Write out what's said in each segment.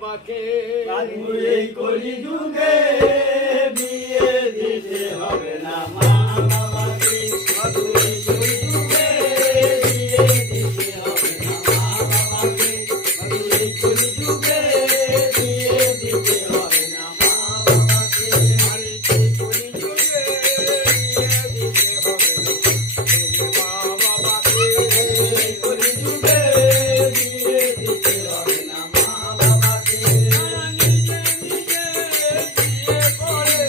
বাবাকে এই কলিযুগে বিয়ে দিতে হবে না মা বাবাকে। এই কলিযুগে বিয়ে দিতে হবে না মা বাবাকে। এই কলিযুগে বিয়ে দিতে হবে না মা বাবাকে। এই কলিযুগে বিয়ে দিতে হবে না মা বাবাকে। এই কলিযুগে বিয়ে দিতে হবে না মা বাবাকে। নিজে নিজে বিয়ে করে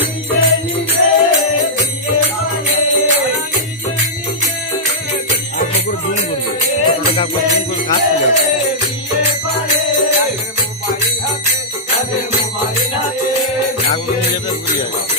নিজে নিজে বিয়ে করে নিজে নিজে আর করে জুম করবে ফটোটা জুম করে কাজ করে বিয়ে করে মোবাইল হাতে মোবাইল হাতে আগুন নিয়ে যাবে ঘুরে যাবে